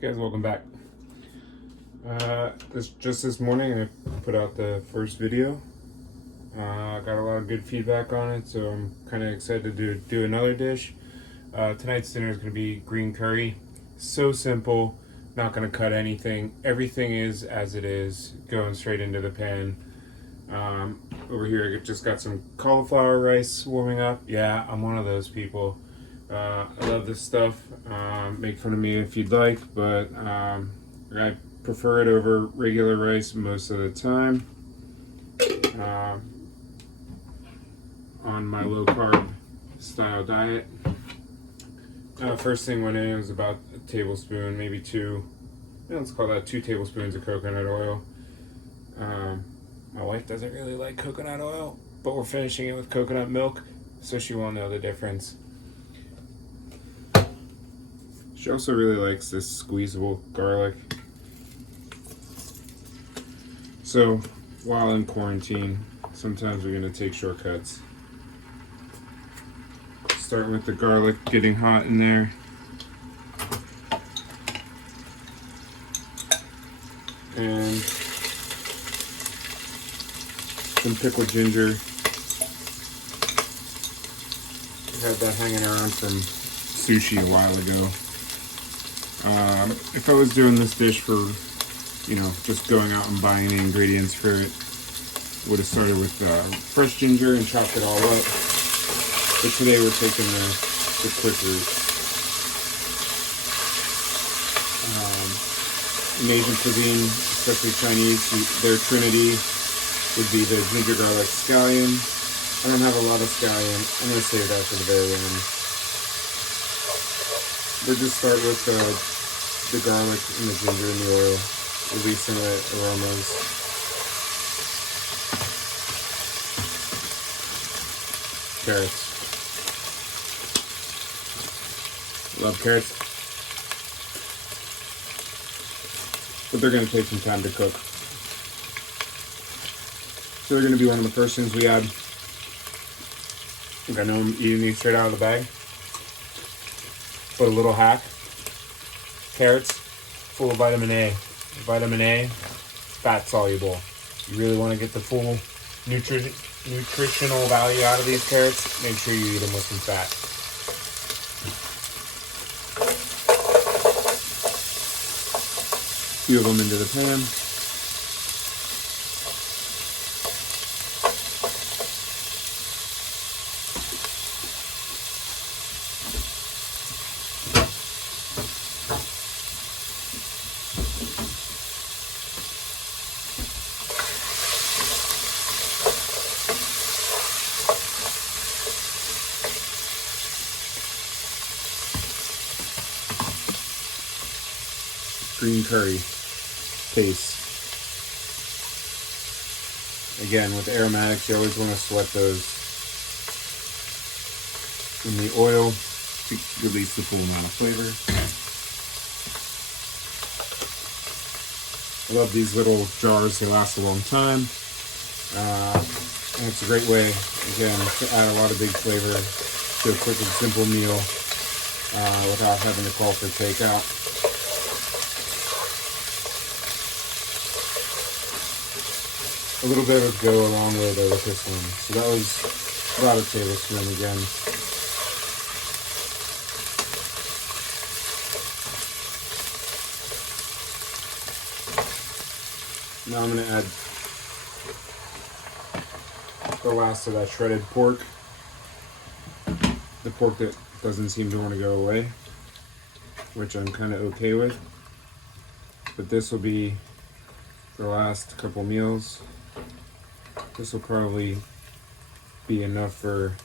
Guys, welcome back. Just this morning I put out the first video. Got a lot of good feedback on it, so I'm kind of excited to do another dish. Tonight's dinner is going to be green curry. So simple, not going to cut anything. Everything is as it is, going straight into the pan. Over here I just got some cauliflower rice warming up. Yeah, I'm one of those people. I love this stuff. Make fun of me if you'd like, but I prefer it over regular rice most of the time. On my low carb style diet. First thing went in, it was about a tablespoon, maybe two. Let's call that 2 tablespoons of coconut oil. My wife doesn't really like coconut oil, but we're finishing it with coconut milk, so she won't know the difference. She also really likes this squeezable garlic. So, while in quarantine, sometimes we're going to take shortcuts. Start with the garlic getting hot in there. And some pickled ginger. I had that hanging around from sushi a while ago. If I was doing this dish for, just going out and buying the ingredients for it, would have started with fresh ginger and chopped it all up. But today we're taking the quick route. In Asian cuisine, especially Chinese, their trinity would be the ginger garlic scallion. I don't have a lot of scallion. I'm going to save that for the very end. We'll just start with the garlic and the ginger and the oil, release some of the aromas. Carrots. Love carrots. But they're going to take some time to cook. So they're going to be one of the first things we add. I think I know I'm eating these straight out of the bag. But a little hack. Carrots, full of vitamin A. Vitamin A, fat soluble. You really want to get the full nutritional value out of these carrots, make sure you eat them with some fat. A few of them into the pan. Green curry paste. Again, with aromatics, you always want to sweat those in the oil to release the full amount of flavor. I love these little jars, they last a long time. And it's a great way, again, to add a lot of big flavor to a quick and simple meal without having to call for takeout. A little bit would go a long way though with this one. So that was about a tablespoon again. Now I'm going to add the last of that shredded pork. The pork that doesn't seem to want to go away, which I'm kind of okay with. But this will be the last couple meals. This will probably be enough for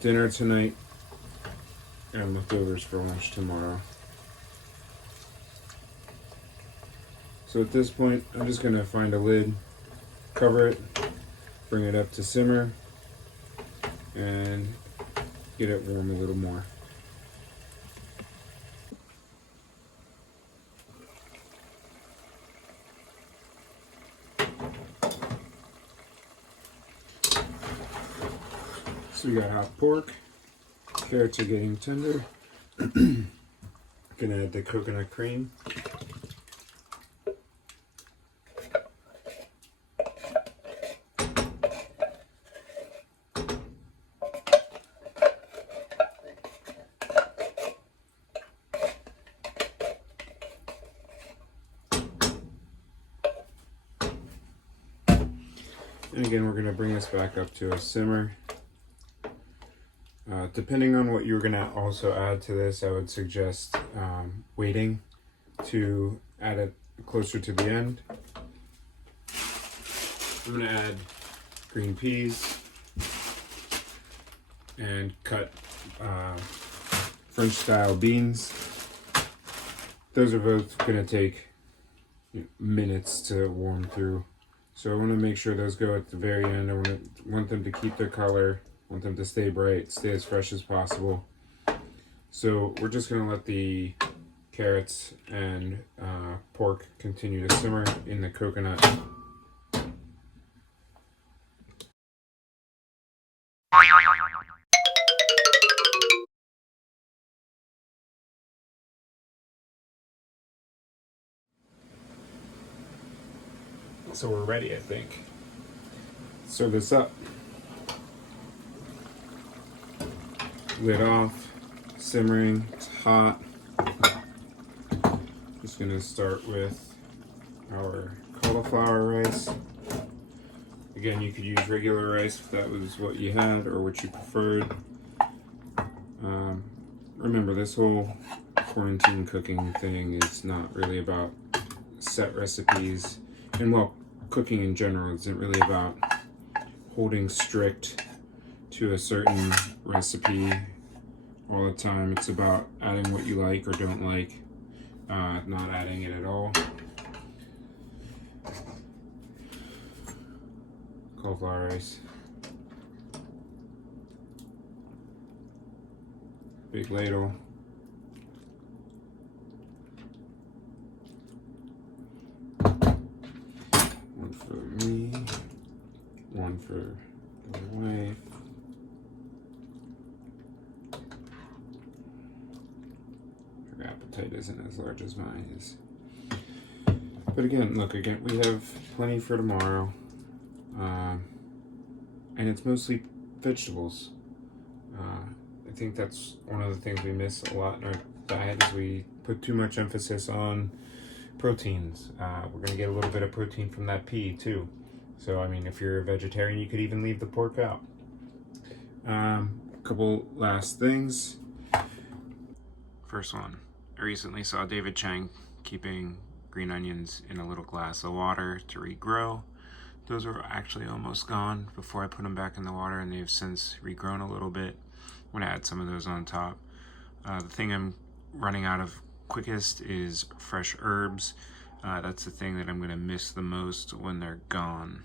dinner tonight and leftovers for lunch tomorrow. So at this point, I'm just going to find a lid, cover it, bring it up to simmer, and get it warm a little more. So we got hot pork, carrots are getting tender. Gonna add the coconut cream. And again, we're going to bring this back up to a simmer. Depending on what you're going to also add to this, I would suggest waiting to add it closer to the end. I'm going to add green peas and cut French style beans. Those are both going to take minutes to warm through. So I want to make sure those go at the very end. I want them to keep their color, want them to stay bright, stay as fresh as possible. So we're just going to let the carrots and pork continue to simmer in the coconut. So we're ready, I think. Serve this up. Lid off, simmering, it's hot. Just gonna start with our cauliflower rice. Again, you could use regular rice if that was what you had or what you preferred. Remember, this whole quarantine cooking thing is not really about set recipes. And well, cooking in general isn't really about holding strict to a certain recipe all the time. It's about adding what you like or don't like, not adding it at all. Cauliflower rice. Big ladle. One for me, one for the wife. Her appetite isn't as large as mine is. But again, look, we have plenty for tomorrow. And it's mostly vegetables. I think that's one of the things we miss a lot in our diet is we put too much emphasis on proteins. We're going to get a little bit of protein from that pea too. So, I mean, if you're a vegetarian, you could even leave the pork out. A couple last things. First one, I recently saw David Chang keeping green onions in a little glass of water to regrow. Those are actually almost gone before I put them back in the water, and they've since regrown a little bit. I'm going to add some of those on top. The thing I'm running out of quickest is fresh herbs. That's the thing that I'm going to miss the most when they're gone.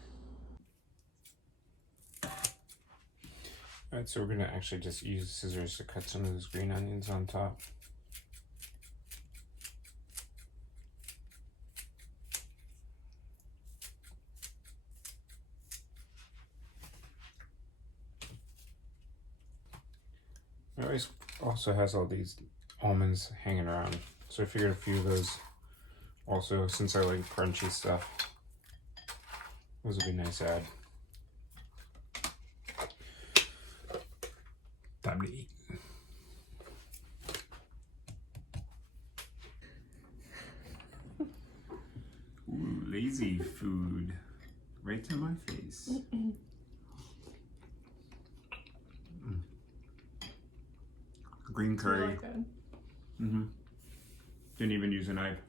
Alright, so we're going to actually just use scissors to cut some of those green onions on top. It also has all these almonds hanging around, so I figured a few of those also, since I like crunchy stuff, those would be nice to add. Time to eat. Ooh, lazy food right to my face. Green curry. Really good. Didn't even use a knife.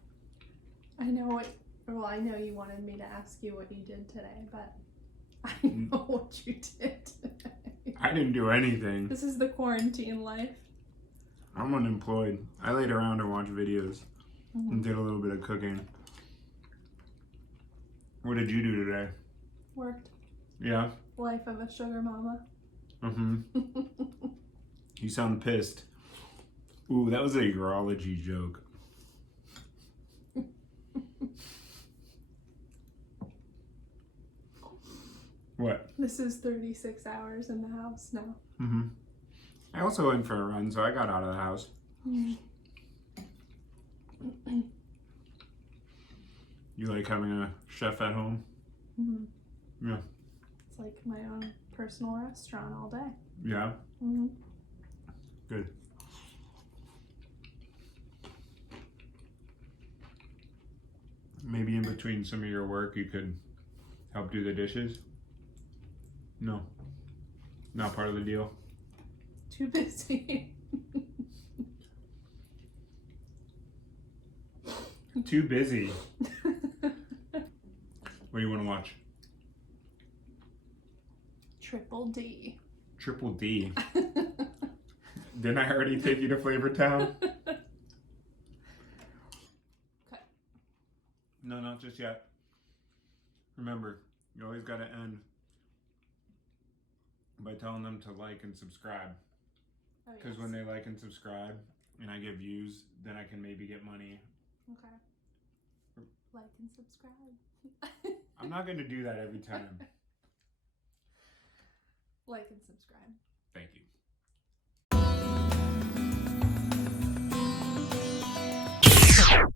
I know you wanted me to ask you what you did today, but I know what you did today. I didn't do anything. This is the quarantine life. I'm unemployed. I laid around and watched videos and did a little bit of cooking. What did you do today? Worked. Yeah? Life of a sugar mama. You sound pissed. Ooh, that was a urology joke. What? This is 36 hours in the house now. I also went for a run, so I got out of the house. You like having a chef at home? Mm-hmm. Yeah. It's like my own personal restaurant all day. Yeah? Mm-hmm. Good. Maybe in between some of your work you could help do the dishes? No. Not part of the deal? Too busy. Too busy. What do you want to watch? Triple D. Triple D. Didn't I already take you to Flavor Town? Okay. No, not just yet. Remember, you always got to end by telling them to like and subscribe. Because when they like and subscribe and I get views, then I can maybe get money. Okay. Like and subscribe. I'm not going to do that every time. Like and subscribe. Thank you.